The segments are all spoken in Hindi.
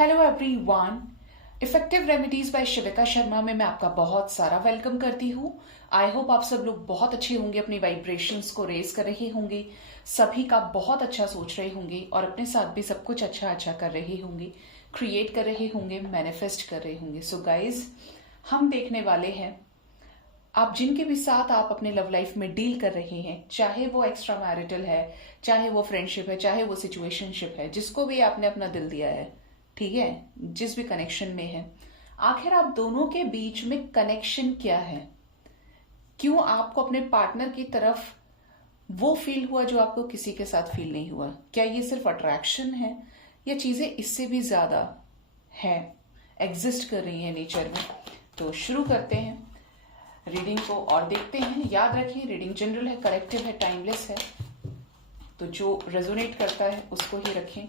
Hello everyone. Effective remedies by Shivika Sharma में मैं आपका बहुत सारा वेलकम करती हूँ। आई होप आप सब लोग बहुत अच्छे होंगे, अपनी वाइब्रेशंस को रेज कर रहे होंगे, सभी का बहुत अच्छा सोच रहे होंगे और अपने साथ भी सब कुछ अच्छा अच्छा कर रहे होंगे, क्रिएट कर रहे होंगे, मैनिफेस्ट कर रहे होंगे। सो गाइज, हम देखने वाले हैं आप जिनके भी साथ आप अपने लव लाइफ में डील कर रहे हैं, चाहे वो एक्स्ट्रा मैरिटल है, चाहे वो फ्रेंडशिप है, चाहे वो सिचुएशनशिप है, जिसको भी आपने अपना दिल दिया है, ठीक है, जिस भी कनेक्शन में है, आखिर आप दोनों के बीच में कनेक्शन क्या है? क्यों आपको अपने पार्टनर की तरफ वो फील हुआ जो आपको किसी के साथ फील नहीं हुआ? क्या ये सिर्फ अट्रैक्शन है या चीजें इससे भी ज्यादा है, एग्जिस्ट कर रही है नेचर में? तो शुरू करते हैं रीडिंग को और देखते हैं। याद रखिए, रीडिंग जनरल है, कलेक्टिव है, टाइमलेस है, तो जो रेजोनेट करता है उसको ही रखें,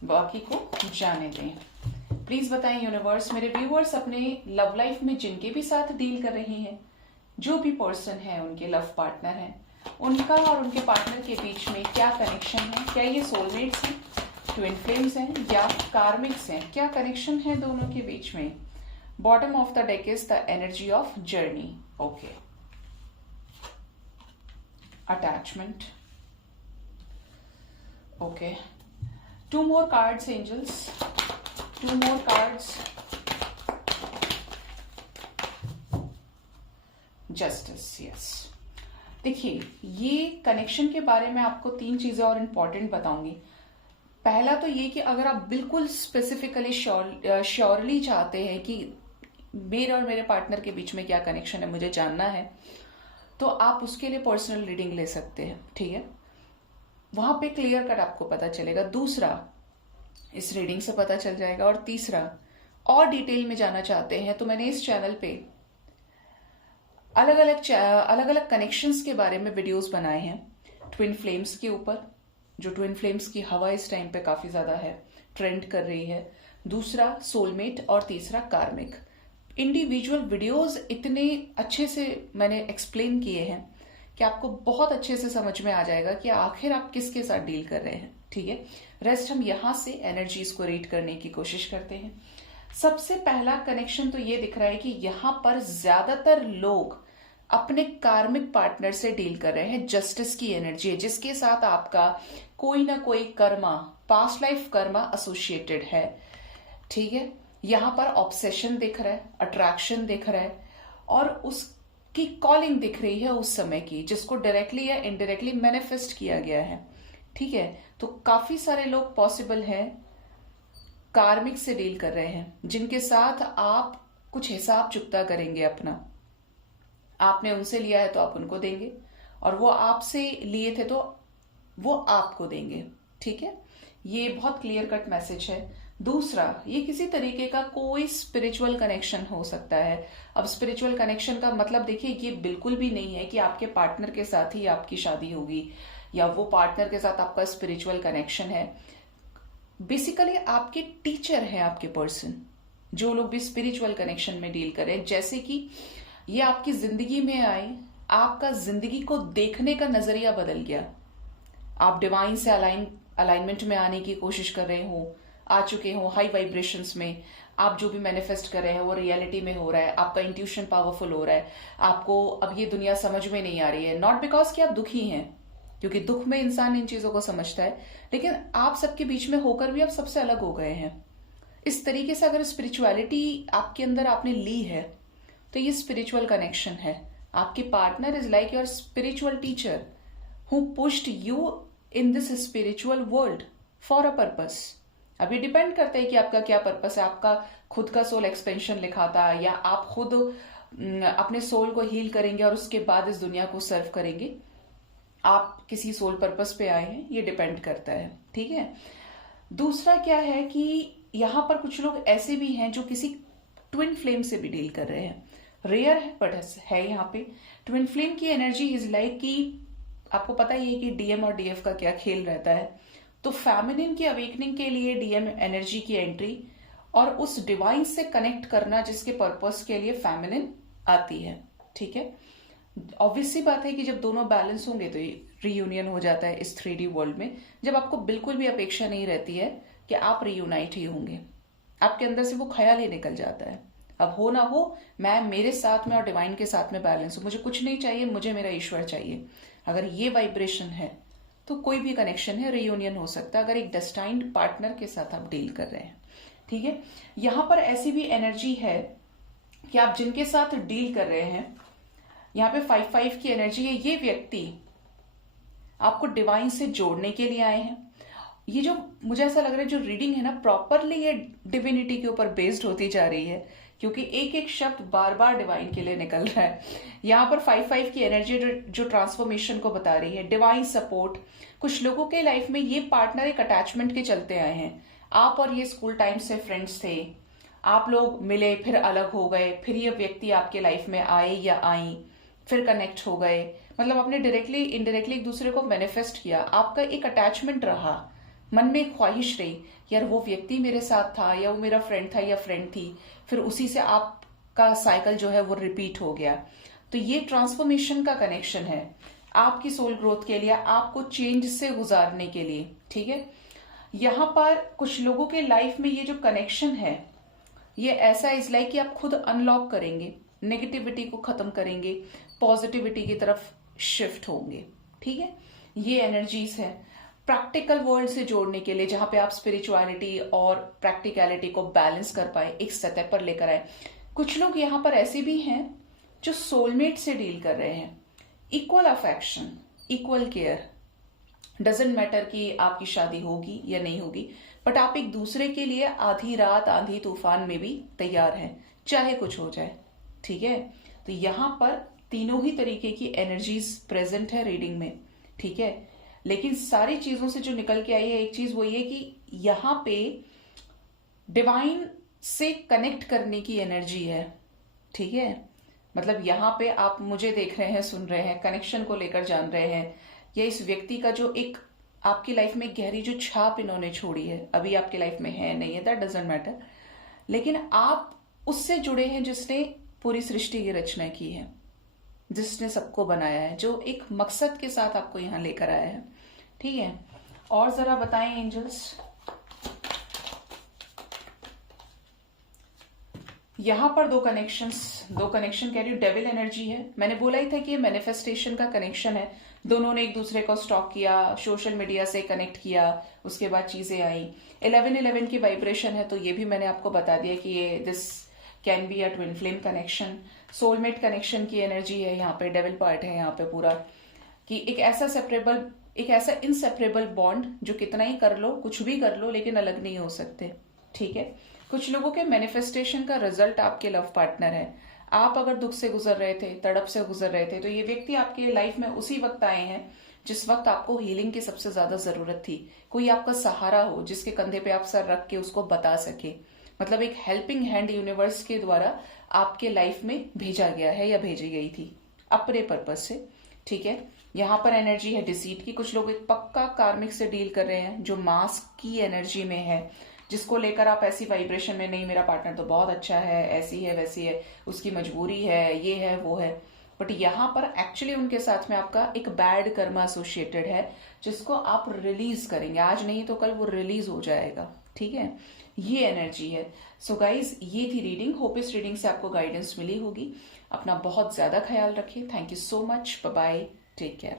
बाकी को जाने दें। प्लीज बताएं यूनिवर्स, मेरे व्यूअर्स अपने लव लाइफ में जिनके भी साथ डील कर रहे हैं, जो भी पर्सन है, उनके लव पार्टनर हैं, उनका और उनके पार्टनर के बीच में क्या कनेक्शन है? क्या ये सोलमेट्स हैं, ट्विन फ्लेम्स हैं या कार्मिक्स हैं? क्या कनेक्शन है दोनों के बीच में? Bottom of the deck is the energy of journey. Okay, attachment. Okay, two more cards, angels. Two more cards. Justice, yes. देखिए, ये कनेक्शन के बारे में आपको तीन चीजें और इम्पोर्टेंट बताऊंगी। पहला तो ये कि अगर आप बिल्कुल स्पेसिफिकली श्योरली चाहते हैं कि मेरे और मेरे पार्टनर के बीच में क्या कनेक्शन है, मुझे जानना है, तो आप उसके लिए पर्सनल रीडिंग ले सकते हैं, ठीक है, वहां पे क्लियर कट आपको पता चलेगा। दूसरा, इस रीडिंग से पता चल जाएगा। और तीसरा, और डिटेल में जाना चाहते हैं तो मैंने इस चैनल पे अलग अलग कनेक्शंस के बारे में वीडियोस बनाए हैं। ट्विन फ्लेम्स के ऊपर, जो ट्विन फ्लेम्स की हवा इस टाइम पे काफी ज्यादा है, ट्रेंड कर रही है। दूसरा सोलमेट और तीसरा कार्मिक। इंडिविजुअल वीडियोस इतने अच्छे से मैंने एक्सप्लेन किए हैं कि आपको बहुत अच्छे से समझ में आ जाएगा कि आखिर आप किसके साथ डील कर रहे हैं, ठीक है। रेस्ट हम यहां से एनर्जीज को रीड करने की कोशिश करते हैं। सबसे पहला कनेक्शन तो ये दिख रहा है कि यहां पर ज्यादातर लोग अपने कार्मिक पार्टनर से डील कर रहे हैं। जस्टिस की एनर्जी है, जिसके साथ आपका कोई ना कोई Karma, past life Karma associated है, ठीक है। यहां पर ऑब्सेशन दिख रहा है, अट्रैक्शन दिख रहा है और उसकी कॉलिंग दिख रही है उस समय की, जिसको डायरेक्टली या इनडायरेक्टली मैनिफेस्ट किया गया है, ठीक है। तो काफी सारे लोग पॉसिबल हैं कार्मिक से डील कर रहे हैं, जिनके साथ आप कुछ हिसाब चुकता करेंगे अपना। आपने उनसे लिया है तो आप उनको देंगे, और वो आपसे लिए थे तो वो आपको देंगे, ठीक है। ये बहुत क्लियर कट मैसेज है। दूसरा, ये किसी तरीके का कोई स्पिरिचुअल कनेक्शन हो सकता है। अब स्पिरिचुअल कनेक्शन का मतलब देखिए, ये बिल्कुल भी नहीं है कि आपके पार्टनर के साथ ही आपकी शादी होगी या वो पार्टनर के साथ आपका स्पिरिचुअल कनेक्शन है। बेसिकली आपके टीचर हैं आपके पर्सन, जो लोग भी स्पिरिचुअल कनेक्शन में डील करें। जैसे कि ये आपकी जिंदगी में आए, आपका जिंदगी को देखने का नजरिया बदल गया, आप डिवाइन से अलाइनमेंट में आने की कोशिश कर रहे हो, आ चुके हो हाई वाइब्रेशंस में, आप जो भी मैनिफेस्ट कर रहे हैं वो रियलिटी में हो रहा है, आपका इंट्यूशन पावरफुल हो रहा है, आपको अब ये दुनिया समझ में नहीं आ रही है। नॉट बिकॉज कि आप दुखी हैं, क्योंकि दुख में इंसान इन चीजों को समझता है, लेकिन आप सबके बीच में होकर भी आप सबसे अलग हो गए हैं। इस तरीके से अगर स्पिरिचुअलिटी आपके अंदर आपने ली है तो ये स्पिरिचुअल कनेक्शन है। आपके partner is like your spiritual teacher who pushed you in this spiritual world for a purpose. अब ये डिपेंड करता है कि आपका क्या पर्पस है। आपका खुद का सोल एक्सपेंशन लिखा था, या आप खुद अपने सोल को हील करेंगे और उसके बाद इस दुनिया को सर्व करेंगे। आप किसी सोल पर्पस पे आए हैं, ये डिपेंड करता है, ठीक है। दूसरा क्या है कि यहां पर कुछ लोग ऐसे भी हैं जो किसी ट्विन फ्लेम से भी डील कर रहे हैं। रेयर है बट है यहाँ पे। ट्विन फ्लेम की एनर्जी इज लाइक कि आपको पता ही है कि डीएम और डीएफ का क्या खेल रहता है। तो फेमिनिन की अवेकनिंग के लिए डीएम एनर्जी की एंट्री और उस डिवाइन से कनेक्ट करना, जिसके पर्पस के लिए फेमिनिन आती है, ठीक है। ऑब्वियस सी बात है कि जब दोनों बैलेंस होंगे तो रीयूनियन हो जाता है इस 3D वर्ल्ड में, जब आपको बिल्कुल भी अपेक्षा नहीं रहती है कि आप रीयूनाइट ही होंगे, आपके अंदर से वो ख्याल ही निकल जाता है। अब हो ना हो, मैं मेरे साथ में और डिवाइन के साथ में बैलेंस हूं, मुझे कुछ नहीं चाहिए, मुझे मेरा ईश्वर चाहिए। अगर ये वाइब्रेशन है तो कोई भी कनेक्शन है, रियूनियन हो सकता है, अगर एक डेस्टाइन्ड पार्टनर के साथ आप डील कर रहे हैं। ठीक है, यहां पर ऐसी भी एनर्जी है कि आप जिनके साथ डील कर रहे हैं, यहाँ पे 5-5 की एनर्जी है, ये व्यक्ति आपको डिवाइन से जोड़ने के लिए आए हैं। ये जो मुझे ऐसा लग रहा है जो रीडिंग है ना, प्रॉपरली ये डिविनिटी के ऊपर बेस्ड होती जा रही है, क्योंकि एक एक शब्द बार बार डिवाइन के लिए निकल रहा है। यहाँ पर 5-5 की एनर्जी जो ट्रांसफॉर्मेशन को बता रही है, डिवाइन सपोर्ट। कुछ लोगों के लाइफ में ये पार्टनर एक अटैचमेंट के चलते आए हैं। आप और ये स्कूल टाइम से फ्रेंड्स थे, आप लोग मिले, फिर अलग हो गए, फिर ये व्यक्ति आपके लाइफ में आए या आई, फिर कनेक्ट हो गए, मतलब आपने डायरेक्टली इनडायरेक्टली एक दूसरे को मैनिफेस्ट किया, आपका एक अटैचमेंट रहा, मन में एक ख्वाहिश रही, यार वो व्यक्ति मेरे साथ था, या वो मेरा फ्रेंड था या फ्रेंड थी, फिर उसी से आपका साइकिल जो है वो रिपीट हो गया। तो ये ट्रांसफॉर्मेशन का कनेक्शन है आपकी सोल ग्रोथ के लिए, आपको चेंज से गुजारने के लिए। ठीक है, यहां पर कुछ लोगों के लाइफ में ये जो कनेक्शन है, ये ऐसा इज लाइक कि आप खुद अनलॉक करेंगे, नेगेटिविटी को खत्म करेंगे, पॉजिटिविटी की तरफ शिफ्ट होंगे। ठीक है, ये एनर्जीज है प्रैक्टिकल वर्ल्ड से जोड़ने के लिए, जहां पे आप स्पिरिचुअलिटी और प्रैक्टिकलिटी को बैलेंस कर पाए, एक सतह पर लेकर आए। कुछ लोग यहां पर ऐसे भी हैं जो सोलमेट से डील कर रहे हैं। Equal affection, equal care, doesn't matter कि आपकी शादी होगी या नहीं होगी, बट आप एक दूसरे के लिए आधी रात आंधी तूफान में भी तैयार हैं, चाहे कुछ हो जाए। ठीक है, तो यहां पर तीनों ही तरीके की एनर्जीज प्रेजेंट है रीडिंग में। ठीक है, लेकिन सारी चीजों से जो निकल के आई है, एक चीज वो ये कि यहां पे डिवाइन से कनेक्ट करने की एनर्जी है। ठीक है, मतलब यहां पे आप मुझे देख रहे हैं, सुन रहे हैं, कनेक्शन को लेकर जान रहे हैं, या इस व्यक्ति का जो एक आपकी लाइफ में गहरी जो छाप इन्होंने छोड़ी है, अभी आपकी लाइफ में है नहीं है, दैट डजंट मैटर, लेकिन आप उससे जुड़े हैं जिसने पूरी सृष्टि की रचना की है, जिसने सबको बनाया है, जो एक मकसद के साथ आपको यहां लेकर आया है। ठीक है, और जरा बताएं एंजल्स। यहां पर दो कनेक्शन कह रही हूं, डेविल एनर्जी है। मैंने बोला ही था कि ये मैनिफेस्टेशन का कनेक्शन है, दोनों ने एक दूसरे को स्टॉक किया, सोशल मीडिया से कनेक्ट किया, उसके बाद चीजें आई। 11-11 की वाइब्रेशन है, तो ये भी मैंने आपको बता दिया कि ये this can be a twin flame connection. Soulmate connection की एनर्जी है, यहाँ पे डेविल पार्ट है यहाँ पे पूरा, कि एक ऐसा इनसेपरेबल बॉन्ड जो कितना ही कर लो, कुछ भी कर लो, लेकिन अलग नहीं हो सकते। ठीक है, कुछ लोगों के मैनिफेस्टेशन का रिजल्ट आपके लव पार्टनर है। आप अगर दुख से गुजर रहे थे, तड़प से गुजर रहे थे, तो ये व्यक्ति आपके लाइफ में उसी वक्त आए हैं जिस वक्त आपको हीलिंग की सबसे ज्यादा जरूरत थी। कोई आपका सहारा हो, जिसके कंधे पे आप सर रख के उसको बता सके, मतलब एक हेल्पिंग हैंड यूनिवर्स के द्वारा आपके लाइफ में भेजा गया है या भेजी गई थी अपने पर्पज से। ठीक है, यहाँ पर एनर्जी है डिसीट की। कुछ लोग एक पक्का कार्मिक से डील कर रहे हैं जो मास्क की एनर्जी में है, जिसको लेकर आप ऐसी वाइब्रेशन में, नहीं मेरा पार्टनर तो बहुत अच्छा है, ऐसी है वैसी है, उसकी मजबूरी है, ये है वो है, बट यहाँ पर एक्चुअली उनके साथ में आपका एक बैड कर्मा एसोसिएटेड है, जिसको आप रिलीज करेंगे, आज नहीं तो कल वो रिलीज हो जाएगा। ठीक है, ये एनर्जी है। सो गाइज, ये थी रीडिंग। होप इस रीडिंग से आपको गाइडेंस मिली होगी। अपना बहुत ज्यादा ख्याल रखिए। Thank you so much, bye bye, take care.